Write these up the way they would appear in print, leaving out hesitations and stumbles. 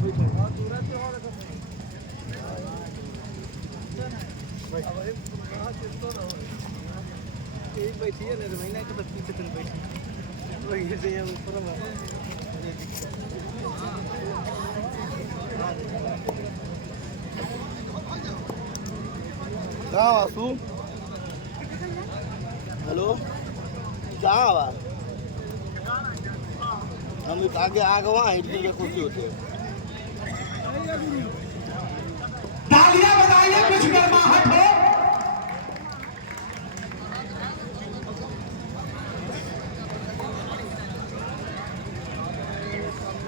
बैठी है ना महीना के पीछे तुम बैठी वही से हम पूरा कहाँ वासु हेलो कहाँ आवाज हम आगे आगे वहाँ हिट के खुशी होते हैं तालियां बजाइए कुछ गर्माहट हो।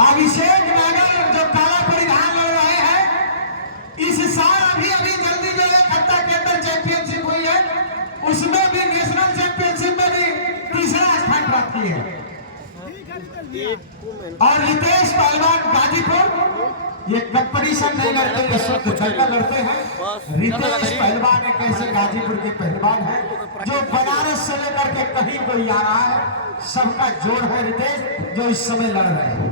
अभिषेक नागर जो काला परिधान लड़ रहे हैं इस साल अभी जल्दी जो है खत्ता के अंदर चैंपियनशिप हुई है उसमें भी नेशनल चैंपियनशिप में भी तीसरा स्थान प्राप्त किए हैं। और रितेश पहलवान गाजीपुर ये कंपटीशन नहीं लड़ते लड़ते हैं। रितेश पहलवान एक ऐसे गाजीपुर के पहलवान है जो बनारस से लेकर के कहीं कोई आ रहा है सबका जोड़ है रितेश जो इस समय लड़ रहे हैं।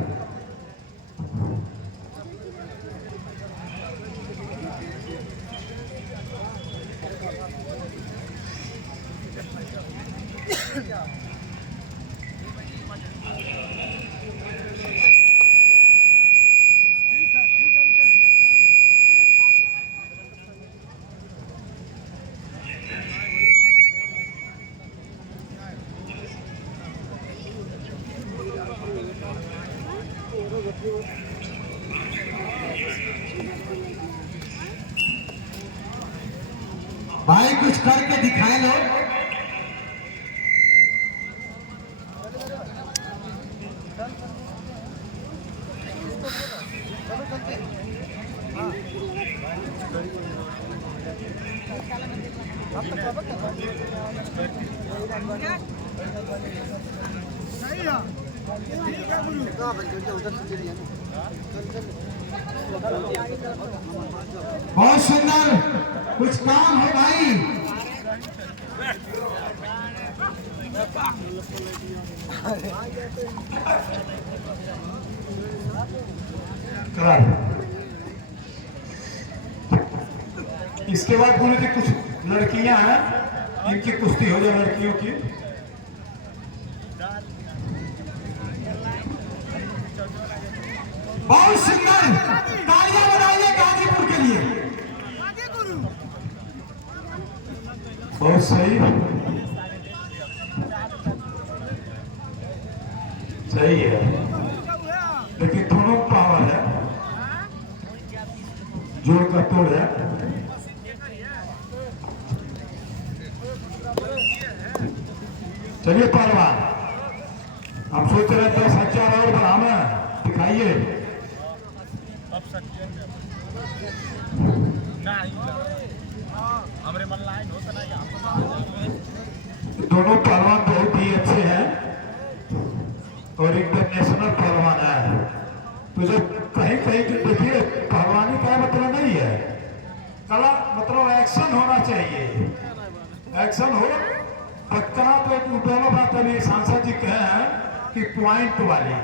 भाई कुछ करके दिखाए लो। बहुत सुंदर कुछ काम है भाई। इसके बाद बोले कि कुछ लड़कियां हैं इनकी कुश्ती हो जाए लड़कियों की। बहुत सुंदर तालियां बजाइए गाजीपुर के लिए। बहुत सही सही है लेकिन दोनों पावर है जोड़ का तोड़ है। चलिए पहलवान हम सोच रहे थे 10,000 और बढ़ाना दिखाइए। दोनों पहलवान बहुत ही अच्छे हैं और इंटरनेशनल पहलवान है। तो जब कहीं कहीं देखिए पहलवानी का मतलब नहीं है कला मतलब एक्शन होना चाहिए। एक्शन हो बचना तो दोनों बात अभी सांसद जी कहे हैं कि पॉइंट वाली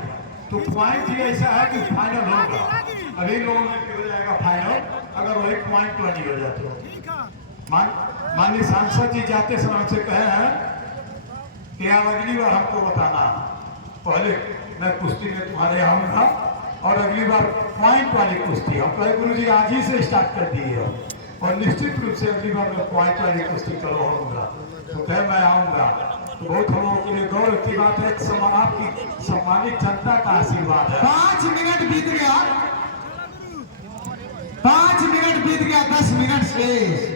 तो पॉइंट ही ऐसा है कि फाइनल होगा अभी लोगों में हो जाएगा फाइनल अगर वही पॉइंट वाली हो जाती हो। माननीय सांसद जी जाते समय से कहे हैं कि आप अगली बार हमको बताना पहले मैं कुश्ती में तुम्हारे आऊंगा और अगली बार पॉइंट वाली कुश्ती हम कहे गुरु जी आज ही से स्टार्ट कर दिए हो और निश्चित रूप से अगली बार मैं पॉइंट वाली कुश्ती करवाऊंगा तो कहे मैं आऊंगा। तो बहुत हम लोगों के लिए गौरव की बात है आपकी सम्मानित जनता का आशीर्वाद है। 5 मिनट बीत गया 5 मिनट बीत गया 10 मिनट शेष।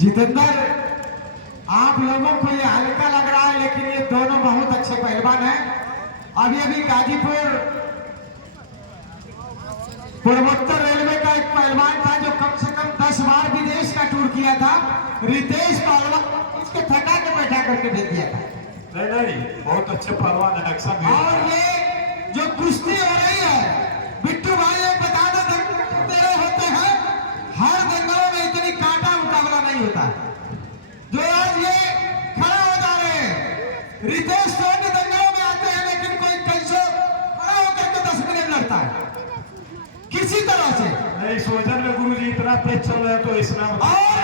जितेंद्र आप लोगों को ये हल्का लग रहा है लेकिन ये दोनों बहुत अच्छे पहलवान हैं। अभी गाजीपुर पूर्वोत्तर रेलवे का एक पहलवान था जो कम से कम 10 बार विदेश का टूर किया था। रितेश पहलवान इसको थका के बैठा करके दे दिया था नहीं नहीं, बहुत अच्छे पहलवान है, एक्शन भी और ये जो कुश्ती हो रही है बिट्टू भाई, एक बता दे रहे होते हैं, हर दंगलों में इतनी कांटा मुकाबला नहीं होता है जो आज ये खड़ा हो जा रहे हैं। रितेश टोनी दंगलों में आते हैं लेकिन कोई कैसे खड़ा होकर के 10 मिनट लड़ता है किसी तरह से। नहीं, इस वजन में गुरुजी इतना तेज चल रहे हैं तो इसमें और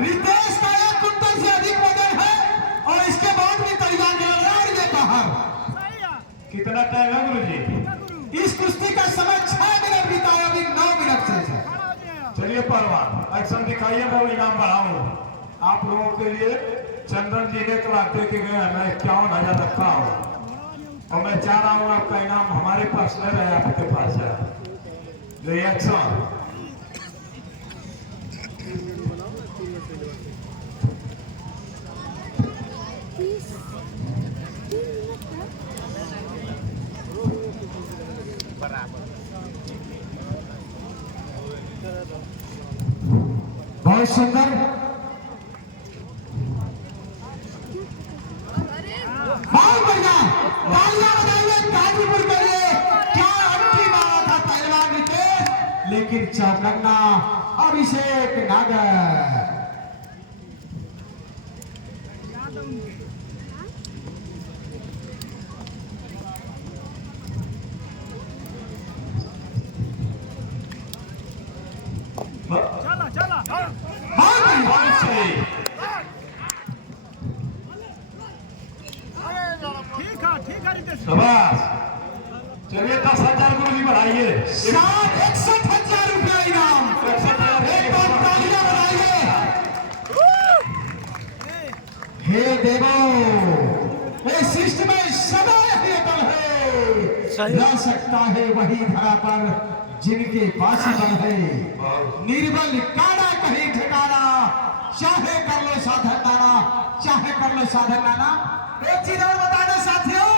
रितेश का 1 कुंटल से अधिक वजन है और इसके बाद भी तैयार कर रहा है ये बाहर। कितना टाइम है गुरुजी? इस कुश्ती का समय 6 मिनट बीता है, अभी 9 मिनट से है। चलिए पहलवान एक्शन दिखाइए, मैं इनाम बढ़ाऊं आप लोगों के लिए। चंदन जी ने क्लास दे के गए, मैं 51,000 रखा हूं और मैं चाह रहा हूं आपका इनाम हमारे पास नहीं रहे, आपके पास है। रिएक्शन बहुत सुंदर, बहुत बढ़िया, तालियां बजाइए गाजीपुर के लिए। क्या अंटी मारा था पहलवान रितेश, लेकिन चौकन्ना अभिषेक नागर। बहुत सही। शाबाश। चलिए 10,000 गुरुजी बढ़ाइए। 61,000 रुपया इनाम। एक बार तालियां बजाइए। हे देवो, इस सृष्टि में सदा यही बल है, रह सकता है वही धरा पर जिनके पास बल है। निर्बल काड़ा कहीं ठिकाना, चाहे कर लो साधन नाना, चाहे कर लो साधन नाना। एक चीज और बता दो साथियों,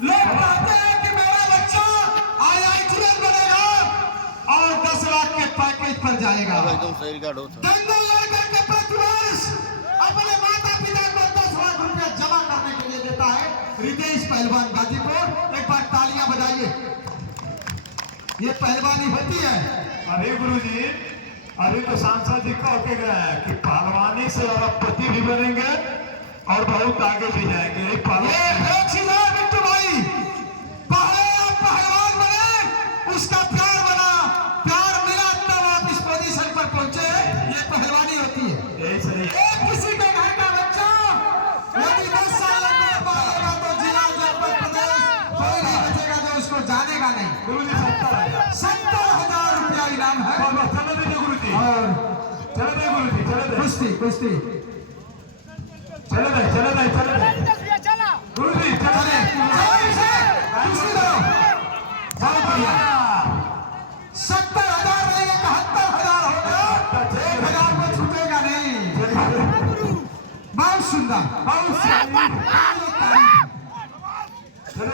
लोग कहते हैं कि मेरा बच्चा IITN बनेगा और 10 लाख के पैकेज पर जाएगा। दंगल लड़कर के प्रतिवर्ष अपने माता पिता को 10 लाख रुपया जमा करने के लिए देता है रितेश पहलवान गाजीपुर। एक बार तालियां बजाइए, ये पहलवानी होती है। अरे गुरुजी, अभी तो सांसद जी कह के गए हैं कि पहलवानी से अरबपति भी बनेंगे और बहुत आगे भी जाएंगे। ये बिट्टू भाई, पहले आप पहलवान बने, उसका प्यार बना, प्यार मिला तब आप इस पोजीशन पर पहुंचे। ये पहलवानी होती है। यही सही। किसी के घर का बच्चा यदि 10 साल में पढ़ेगा तो जिला जनपद प्रदेश कोई नहीं बचेगा जो उसको जानेगा नहीं। गुरुजी 70,000 रुपया इनाम है। चले दीजिए गुरुजी, और चले दे गुरुजी, चले दे, कुश्ती कुश्ती चले दे, चले दे, चले दे गुरुजी, चले कुश्ती दो। बहुत बढ़िया। 70,000 नहीं, 71,000 होगा। 1,000 को छूटेगा नहीं। बहुत सुंदर, बहुत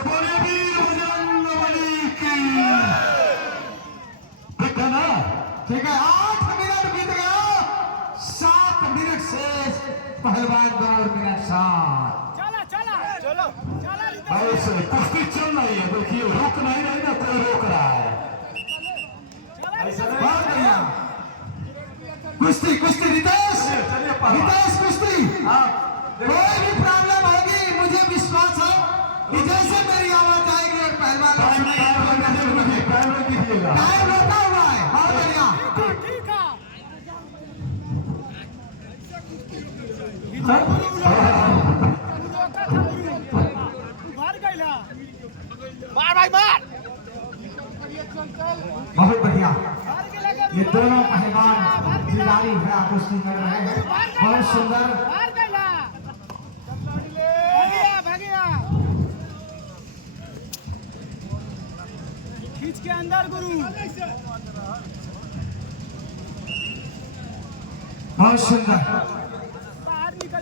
बोलिए वीर बजरंग बली की। देखा ना, ठीक है। 8 मिनट बीत गया, 7 मिनट से पहलवान 2 मिनट 7। ऐसे कुश्ती चल रही है, देखिए रुक नहीं रही ना, कोई रोक रहा है। ऐसा नहीं। बहुत बढ़िया। कुश्ती कुश्ती रितेश, रितेश कुश्ती। कोई भी प्रॉब्लम होगी मुझे विश्वास है कि जैसे मेरी आवाज आएगी और पहलवान कीजिएगा। टाइम रोका हुआ है। बहुत बढ़िया। बहुत बढ़िया। ये दोनों पहलवान खिलाड़ी भरा कुश्ती कर रहे हैं। बहुत सुंदर। खींच के अंदर गुरु। बहुत सुंदर।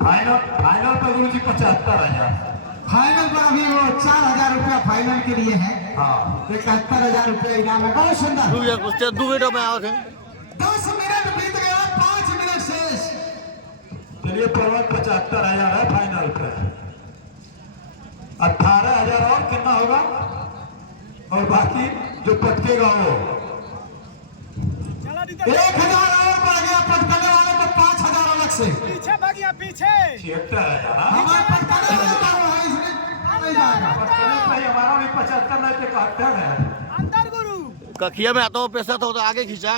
फाइनल फाइनल पर गुरुजी 75,000। फाइनल पर अभी वो 4,000 रुपया फाइनल के लिए है। हाँ, 71,000 रुपया इनाम है। बहुत सुंदर। 10 मिनट बीत गया, 5 मिनट शेष। चलिए पहलवान 75,000 है फाइनल पे। कितना होगा और बाकी जो पटकेगा वो 1000 और बढ़ गया। पटकने वाले को 5000 अलग से। पीछे भागिया पीछे 76,000। हमारे पटकने वाले का है, इसमें नहीं जाएगा। पटकने पे ही हमारा भी 75 नहीं तो 71 है। अंदर गुरु कखिया में आता हूँ पैसा तो आगे खींचा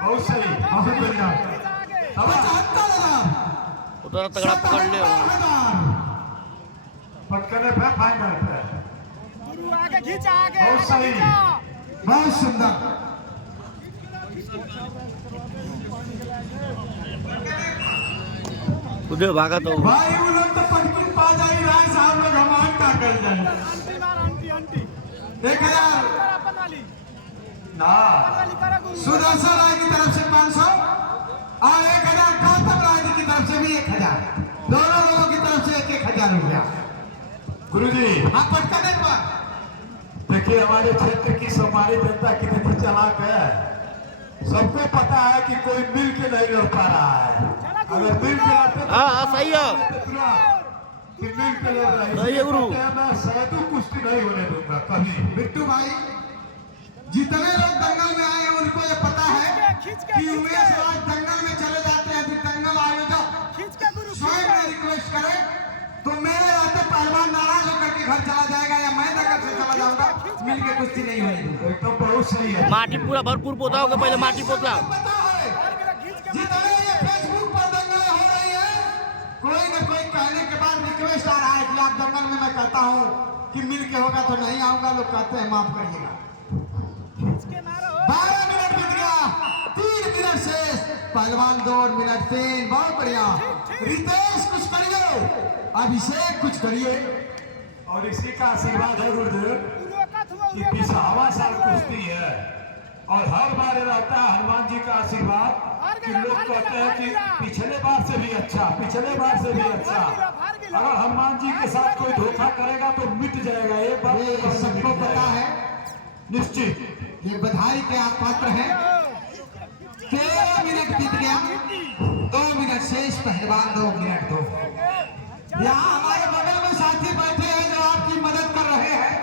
बहुत सही, बहुत बढ़िया। 75,000 उतना तगड़ा पकड़ ले। 77,000 पटकने पे फाइनल पे गुरु आगे खींचा आगे बहुत सही। बहुत सुंदर। उधर भागा तो भाई वो लोग तो पटकी पा जाएगी, राय साहब लोग हमारे का कर जाए। आंटी मार आंटी आंटी 1000 कर अपन वाली ना करा गुरु सुदर्शन राय की तरफ से 500 और 1000 गौतम राय जी की तरफ से भी 1000। दोनों लोगों की तरफ से 1,000 रुपया। गुरुजी हाँ पटकने पर देखिए हमारे क्षेत्र की हमारी जनता कितनी चालाक है। सबको पता है कि कोई मिल के नहीं लड़ पा रहा है। अगर मिल के लड़ते तो हाँ सही है। मिल के लड़ रहे हैं। सही है गुरु। मैं सैदू कुश्ती नहीं होने दूंगा कभी। बिट्टू भाई, जितने लोग दंगल में आए हैं उनको ये पता है कि उमेश राज दंगल में चले जाते हैं। फिर दंगल आयोजक खींच के गुरु स्वयं में रिक्वेस्ट करे तो मेरे रहते पहलवान नाराज होकर के घर चला जाएगा या मैं दंगल से चला जाऊंगा, मिल के कुश्ती नहीं होने दूंगा। एकदम बहुत सही है। माटी पूरा भरपूर पोता होगा पहले माटी पोतला। पता है जितने ये फेसबुक पर दंगल हो रही है, कोई न कोई कहने के बाद रिक्वेस्ट आ रहा है कि आप दंगल में, मैं कहता हूँ कि मिल के होगा तो नहीं आऊंगा। लोग कहते हैं माफ करिएगा। खींच के मारो 12 मिनट बीत गया, 3 मिनट शेष। पहलवान 2 मिनट 3। बहुत बढ़िया। रितेश कुछ करिए, अभिषेक कुछ करिए। और इसी का आशीर्वाद है गुरुदेव गुरु का हुआ कि पिछावा साल कुश्ती है और हर बार रहता है हनुमान जी का आशीर्वाद कि लोग कहते हैं कि पिछले बार से भी अच्छा, पिछले बार से भी अच्छा। अगर हनुमान जी के साथ कोई धोखा करेगा तो मिट जाएगा। ये बात ये सबको पता है, निश्चित। ये बधाई के आप पात्र हैं। 13 मिनट बीत गया, 2 मिनट शेष। पहलवान 2 मिनट 2। यहाँ हमारे बगल में साथी बैठे हैं जो आपकी मदद कर रहे हैं।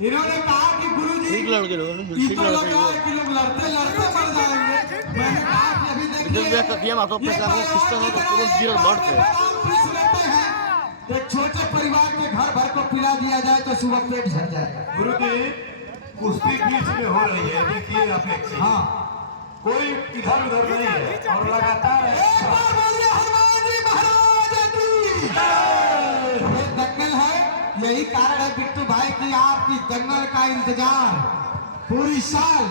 इन्होंने कहा कि गुरुजी ठीक लड़के लोग ये तो लग रहा है कि लोग लड़ते लड़ते मर जाएंगे। मैंने कहा कि अभी देखिए कखिया में आता हूँ पैसा को खींचता हूँ तो तुरंत गिर बढ़ते एक छोटे परिवार के घर भर को पिला दिया जाए तो सुबह पेट झड़ जाएगा। गुरुदेव कुश्ती बीच में हो रही है, देखिए अपेक्षित। हाँ, कोई इधर उधर नहीं है और लगातार एक बार बोलिए हनुमान जी महाराज की जय। ये दंगल है, यही कारण है बिट्टू भाई की आपकी दंगल का इंतजार पूरी साल।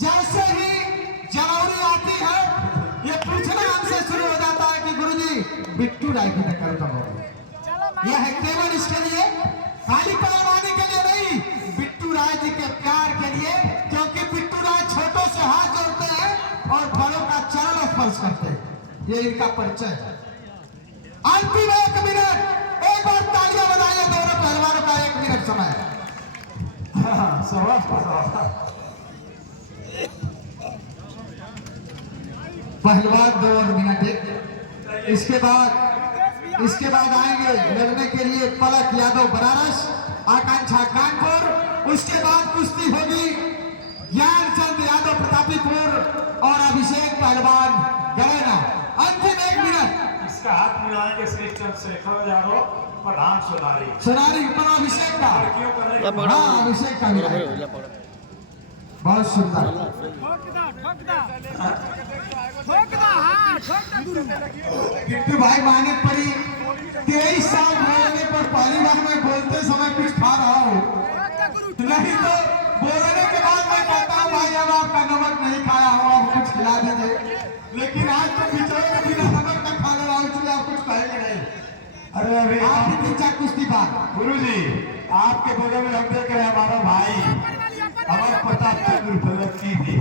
जैसे ही जनवरी आती है ये पूछना हमसे शुरू हो जाता है कि गुरुजी बिट्टू राय की दंगल कब होगी। यह है केवल इसके लिए, खाली पहलवानी के लिए नहीं, बिट्टू राय जी के प्यार के लिए। क्योंकि बिट्टू राय छोटों से हाथ जोड़ते हैं और बड़ों का चरण स्पर्श करते हैं। ये इनका परिचय है। अंतिम 1 मिनट, एक बार तालियां बजाइए दोनों पहलवानों का। 1 मिनट समय। पहलवान 2 मिनट 1। इसके बाद आएंगे लड़ने के लिए पलक यादव बनारस, आकांक्षा कानपुर। उसके बाद कुश्ती होगी ज्ञानचंद यादव प्रतापीपुर और अभिषेक पहलवान गलेना। अंतिम 1 मिनट। इसका हाथ मिलाएंगे श्री चंद्रशेखर यादव प्रधान सोनारी अभिषेक का। लड़कियों का नहीं। हाँ, अभिषेक का मिलाएंगे। बहुत सुंदर। बिट्टू भाई माने पड़ी 23 साल बोलने पर पहली बार मैं बोलते समय कुछ खा रहा हूँ, नहीं तो बोलने के बाद मैं कहता हूँ भाई अब आपका नमक नहीं खाया हूँ, आप कुछ खिला दीजिए। लेकिन आज तो बिचारे का बिना नमक का खा रहा हूँ, इसलिए आप कुछ कहेंगे नहीं। अरे अभी आपकी 3-4 कुश्ती बात। गुरुजी आपके बगल में हम देख रहे हैं हमारा भाई हमारे प्रताप चंद्र लड़की थी,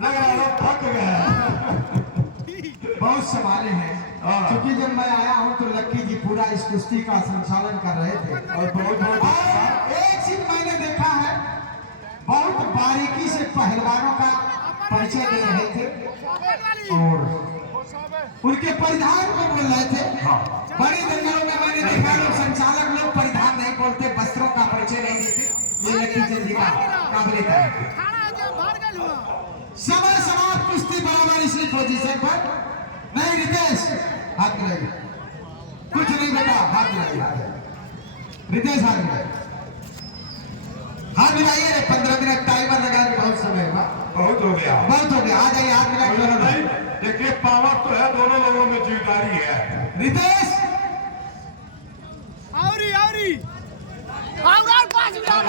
लग रहा है थक गए। बहुत संभाले हैं क्योंकि जब मैं आया हूं तो लक्की जी पूरा इस कुश्ती का संचालन कर रहे थे। और बहुत एक चीज मैंने देखा है, बहुत बारीकी से पहलवानों का परिचय दे रहे थे और उनके परिधान को बोल रहे थे। बड़ी दंगलों में मैंने देखा लोग संचालक लोग परिधान नहीं बोलते, वस्त्रों का बेटी जल्दी का काबिल तारीफ। समय समाप्त, कुश्ती बराबर इसी पोजीशन पर। नहीं रितेश, हाथ मिलाइए, कुछ नहीं बेटा, हाथ मिलाइए, रितेश हाथ मिलाइए, हाथ मिलाइए रे। 15 मिनट टाइमर लगा के बहुत समय हुआ, बहुत हो गया, बहुत हो गया। आ जाइए, हाथ मिलाइए। देखिए पावर तो है, दोनों लोगों में जीतदारी है। रितेश आवरी आवरी और 5 मिनट